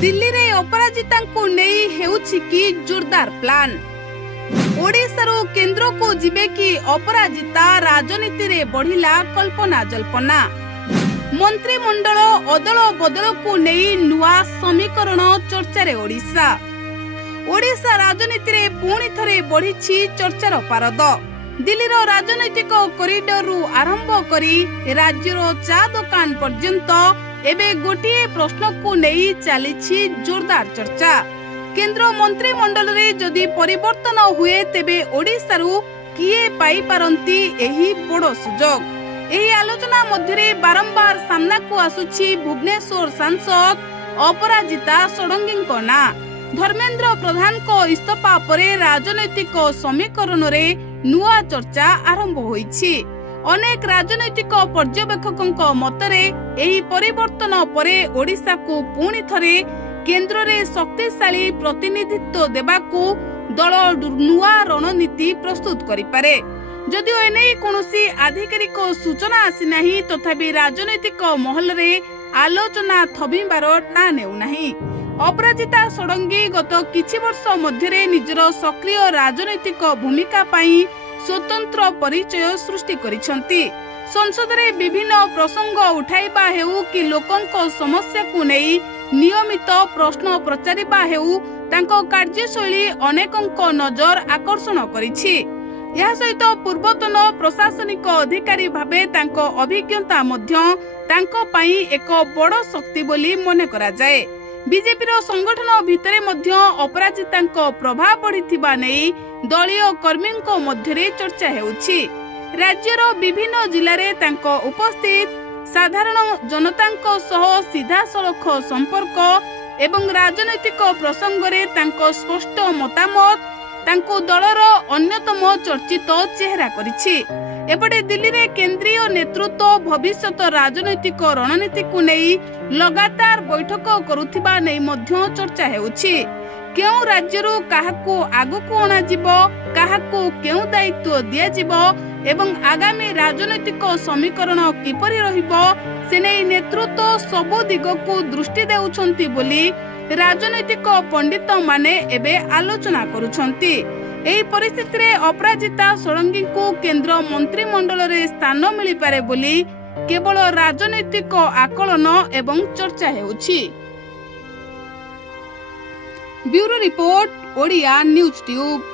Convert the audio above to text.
दिल्ली रे अपराजितांकु नेई हेउछि कि जोरदार प्लान। ओडिशारू केंद्र को जिबे कि अपराजिता राजनीति रे बढ़िला कल्पना जल्पना। मंत्रिमंडल अदल बदल को नेई नुआ समीकरण चर्चा रे ओडिशा राजनीति रे पुणी थरे बढ़िछि चर्चार पारद। दिल्लीर राजनैतिक कॉरिडोर रु आरंभ करी राज्यर चा दुकान पर्यंत एबे गोटिए प्रश्न को नहीं चली जोरदार चर्चा। केंद्र मंत्रिमंडल रे जदि परिवर्तन हुए तेबे ओडिशारू किए पाई पारंती एही बड़ सुजोग। एही आलोचना मध्यरे बारंबार सामना को आसुछि भुवनेश्वर सांसद अपराजिता षडंगी ना। धर्मेंद्र प्रधान को इस्तीफा परे राजनैतिक समीकरण रे नुआ चर्चा आरंभ होईछि। अनेक राजनैतिक पर्यवेक्षक मतरे एही परिवर्तन परे ओडिशा को पुणी थरे केंद्र रे शक्तिशाली प्रतिनिधित्व देबाकू दल नुआ रणनीति प्रस्तुत करि पारे। जदिओ एने कोनोसी आधिकारिक सूचना आसी नाही तथापि राजनैतिक महल रे आलोचना थबिबार ना नेउ नाही। अपराजिता षडंगी गत किछि वर्ष मध्यरे निजर सक्रिय राजनैतिक भूमिका पाई स्वतंत्र परिचय सृष्टि करिसंती। संसद रे विभिन्न प्रसंग उठाइबा हेउ कि लोकंक समस्या को नेई नियमित प्रश्न प्रचारिबा हेउ तांको कार्यशैली अनेकंक नजर आकर्षण करिछि। या सहित पूर्वतन प्रशासनिक अधिकारी भाबे तांको अभिज्ञता मध्य तांको पई एक बड़ शक्ति बोली मने करा जाए। बीजेपी रो संगठन भितरे मध्य अपराजितांक प्रभाव बढ़िथिबा नेई दलीय कर्मींको मध्यरे चर्चा हेउछि। राज्यर विभिन्न जिल्ला रे तांको उपस्थित साधारण जनतांको सह सीधा सड़क संपर्क एवं राजनैतिक प्रसंग रे तांको स्पष्ट मतामत तांको दलर अन्यतम चर्चित चेहरा करिछि। एपटे दिल्ली रे केंद्रीय नेतृत्व भविष्यत राजनैतिक रणनीति को नहीं लगातार बैठक करुथिबा नै मध्य चर्चा हेउछि। केउ राज्यरू काहाकू आगुकू अणा जिवो, काहाकू केउ दायित्व दिया जिवो एवं आगामी राजनैतिक समीकरण किपरि रहिबो सेनै नेतृत्व सबो दिगकू दृष्टि देउछंती बोली राजनैतिक पंडित माने एबे आलोचना करुछंती। एही परिस्थिति रे अपराजिता षडंगी को केंद्र मंत्रिमंडल रे स्थान मिली पारे बोली केवल राजनैतिक आकलन एवं चर्चा हेउछि। Bureau report Odia news tube.